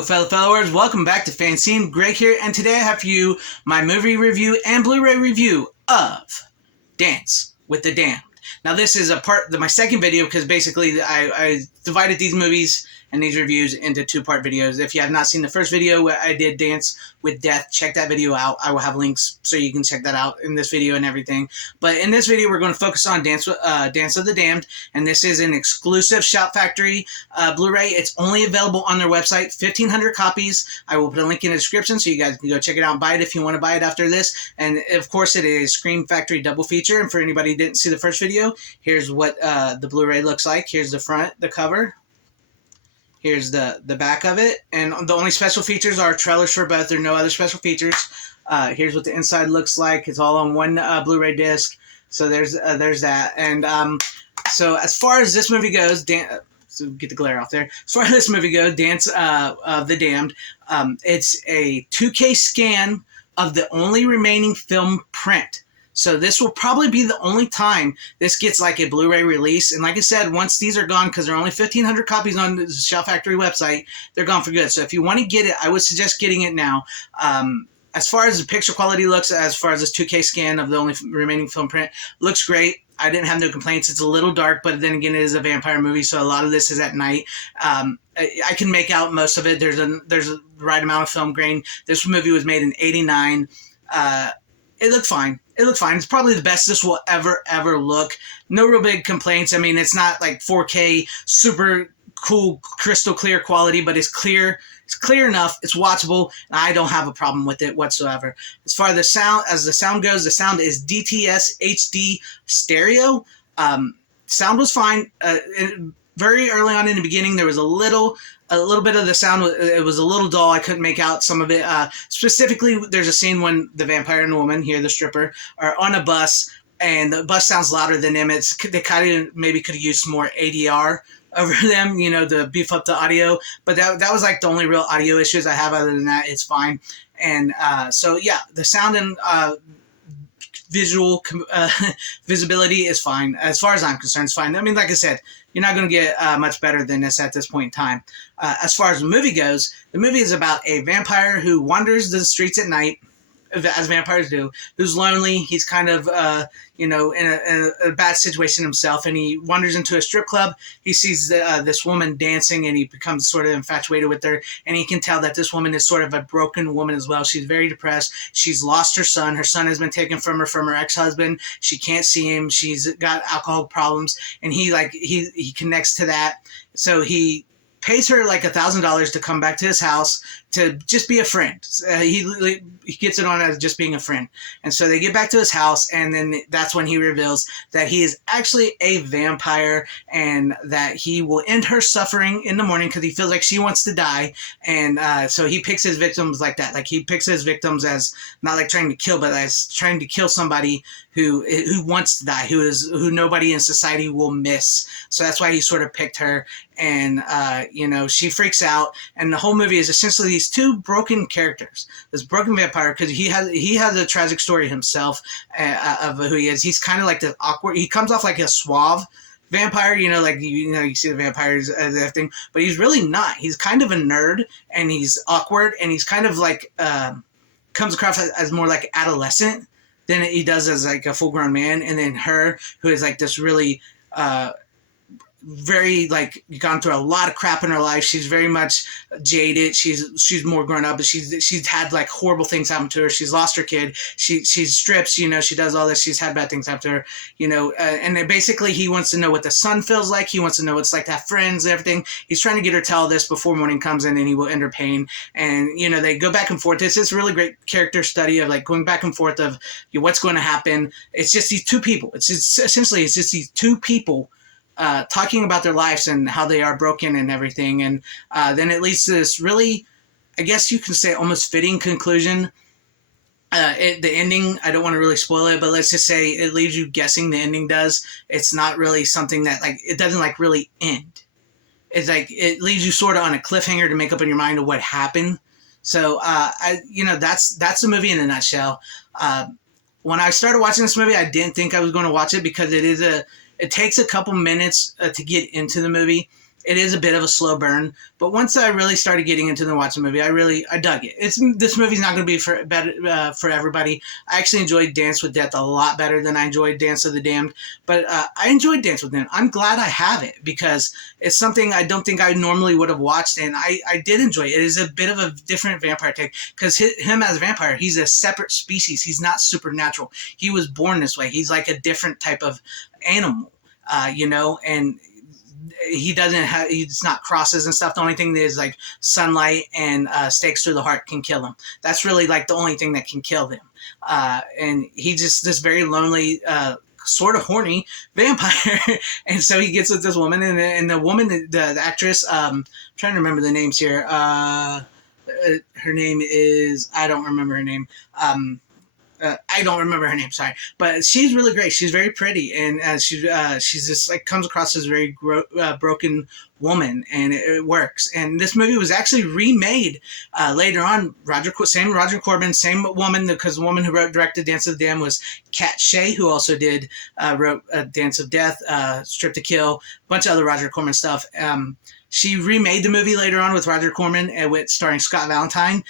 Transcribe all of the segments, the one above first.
Hello, fellow followers. Welcome back to FanZcene. Greg here, and today I have for you my movie review and Blu-ray review of Dance with the Damned. Now, this is my second video because basically I divided these movies and these reviews into two-part videos. If you have not seen the first video where I did Dance with Death, check that video out. I will have links so you can check that out in this video and everything. But in this video, we're going to focus on Dance of the Damned, and this is an exclusive Shout Factory Blu-ray. It's only available on their website, 1,500 copies. I will put a link in the description so you guys can go check it out and buy it if you want to buy it after this. And of course, it is Scream Factory double feature. And for anybody who didn't see the first video, here's what the Blu-ray looks like. Here's the front, the cover. Here's the back of it, and the only special features are trailers for both. There are no other special features. Here's what the inside looks like. It's all on one Blu-ray disc. So there's that. And so as far as this movie goes, so get the glare off there. As far as this movie goes, Dance of the Damned, it's a 2K scan of the only remaining film print. So this will probably be the only time this gets like a Blu-ray release. And like I said, once these are gone, because there are only 1,500 copies on the Shout Factory website, they're gone for good. So if you want to get it, I would suggest getting it now. As far as the picture quality looks, as far as this 2K scan of the only remaining film print, looks great. I didn't have no complaints. It's a little dark, but then again, it is a vampire movie, so a lot of this is at night. I can make out most of it. There's a right amount of film grain. This movie was made in '89. It looked fine. It looked fine. It's probably the best this will ever look. No real big complaints. I mean, it's not like 4K, super cool, crystal clear quality, but it's clear. It's clear enough. It's watchable. And I don't have a problem with it whatsoever. As far as the sound goes, the sound is DTS HD stereo. Sound was fine. Very early on in the beginning, there was a little bit of the sound. It was a little dull. I couldn't make out some of it. Specifically, there's a scene when the vampire and the woman, here the stripper, are on a bus, and the bus sounds louder than them. They kind of maybe could have used some more ADR over them, you know, to beef up the audio. But that was like the only real audio issues I have. Other than that, it's fine. And so yeah, the sound and visual visibility is fine. As far as I'm concerned, it's fine. I mean, like I said, you're not going to get much better than this at this point in time. As far as the movie goes, the movie is about a vampire who wanders the streets at night, as vampires do, who's lonely. He's kind of, in a bad situation himself, and he wanders into a strip club. He sees this woman dancing, and he becomes sort of infatuated with her, and he can tell that this woman is sort of a broken woman as well. She's very depressed. She's lost her son. Her son has been taken from her ex-husband. She can't see him. She's got alcohol problems, and he connects to that. So he pays her like $1,000 to come back to his house to just be a friend. He gets it on as just being a friend. And so they get back to his house, and then that's when he reveals that he is actually a vampire, and that he will end her suffering in the morning because he feels like she wants to die. And so he picks his victims like that. Like, he picks his victims as not like trying to kill, but as trying to kill somebody who wants to die, who nobody in society will miss. So that's why he sort of picked her. And she freaks out, and the whole movie is essentially these two broken characters. This broken vampire, because he has a tragic story himself of who he is. He's kind of like the awkward. He comes off like a suave vampire, you see the vampires everything, but he's really not. He's kind of a nerd, and he's awkward, and he's kind of like comes across as more like adolescent than he does as like a full grown man. And then her, who is like this really very like gone through a lot of crap in her life. She's very much jaded. She's more grown up, but she's had like horrible things happen to her. She's lost her kid. She strips, she does all this. She's had bad things happen to her, and then basically he wants to know what the son feels like. He wants to know what it's like to have friends and everything. He's trying to get her to tell this before morning comes in, and he will end her pain. And they go back and forth. It's this really great character study of like going back and forth of what's going to happen. It's just these two people. It's just these two people talking about their lives and how they are broken and everything. And then it leads to this really, I guess you can say, almost fitting conclusion. The ending, I don't want to really spoil it, but let's just say it leaves you guessing. The ending does. It's not really something that, like, it doesn't like really end. It's like it leaves you sort of on a cliffhanger to make up in your mind of what happened. So that's the movie in a nutshell. When I started watching this movie, I didn't think I was going to watch it because it takes a couple minutes to get into the movie. It is a bit of a slow burn, but once I really started getting into the watching movie, I dug it. This movie's not going to be for everybody. I actually enjoyed Dance with Death a lot better than I enjoyed Dance of the Damned, but I enjoyed Dance with Death. I'm glad I have it because it's something I don't think I normally would have watched, and I did enjoy it. It is a bit of a different vampire take because him as a vampire, he's a separate species. He's not supernatural. He was born this way. He's like a different type of animal, and he doesn't have, he's not crosses and stuff. The only thing that is like sunlight and stakes through the heart can kill him. That's really like the only thing that can kill him. And he just this very lonely, sort of horny vampire. And so he gets with this woman, and the woman, the actress, I'm trying to remember the names here. Her name is, I don't remember her name. I don't remember her name, sorry, but she's really great. She's very pretty, and she's just like comes across as a very broken woman, and it works. And this movie was actually remade later on. Same Roger Corman, same woman, because the woman who directed Dance of the Damned was Kat Shea, who also wrote Dance of Death, Strip to Kill, a bunch of other Roger Corman stuff. She remade the movie later on with Roger Corman, starring Scott Valentine,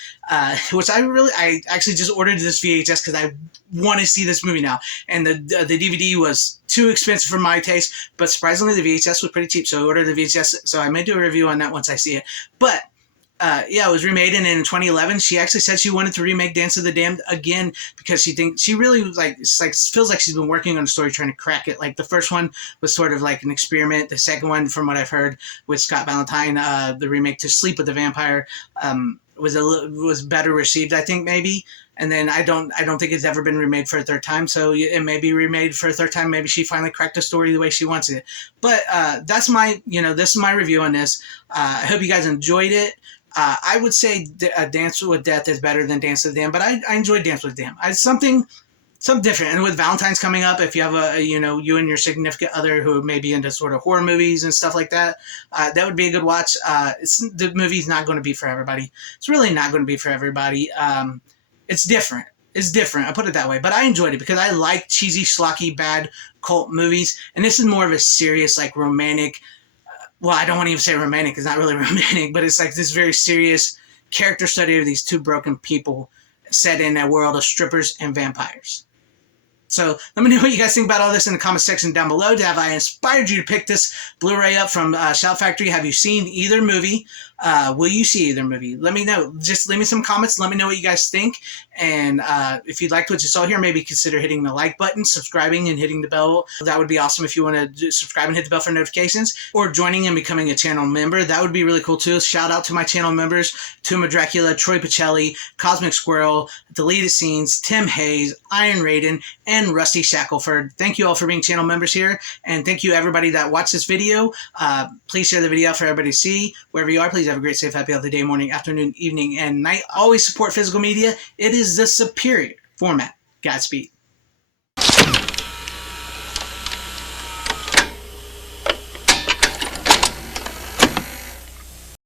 which I actually just ordered this VHS because I want to see this movie now. And the DVD was too expensive for my taste, but surprisingly the VHS was pretty cheap, so I ordered the VHS. So I may do a review on that once I see it. But yeah, it was remade, and in 2011, she actually said she wanted to remake Dance of the Damned again because she really was feels like she's been working on a story, trying to crack it. Like the first one was sort of like an experiment. The second one, from what I've heard, with Scott Valentine, the remake to Sleep with the Vampire, was better received, I think, maybe. And then I don't think it's ever been remade for a third time. So it may be remade for a third time. Maybe she finally cracked the story the way she wants it. But that's my, this is my review on this. I hope you guys enjoyed it. I would say Dance with Death is better than Dance with the Damned, but I enjoyed Dance with the Damned. It's something different. And with Valentine's coming up, if you have you and your significant other who may be into sort of horror movies and stuff like that, that would be a good watch. The movie's not going to be for everybody. It's really not going to be for everybody. It's different. It's different. I put it that way. But I enjoyed it because I like cheesy, schlocky, bad cult movies. And this is more of a serious, like romantic. Well, I don't want to even say romantic. It's not really romantic, but it's like this very serious character study of these two broken people set in a world of strippers and vampires. So let me know what you guys think about all this in the comment section down below. Have I inspired you to pick this Blu-ray up from Shout Factory? Have you seen either movie? Will you see either movie? Let me know. Just leave me some comments. Let me know what you guys think. And if you liked what you saw here, maybe consider hitting the like button, subscribing, and hitting the bell. That would be awesome if you want to subscribe and hit the bell for notifications, or joining and becoming a channel member. That would be really cool too. Shout out to my channel members: Tomb of Dracula, Troy Pacelli, Cosmic Squirrel, Deleted Scenes, Tim Hayes, Iron Raiden, and Rusty Shackelford. Thank you all for being channel members here, and thank you everybody that watched this video. Please share the video out for everybody to see. Wherever you are, please have a great, safe, happy, healthy day, morning, afternoon, evening, and night. Always support physical media. It is the superior format. Godspeed.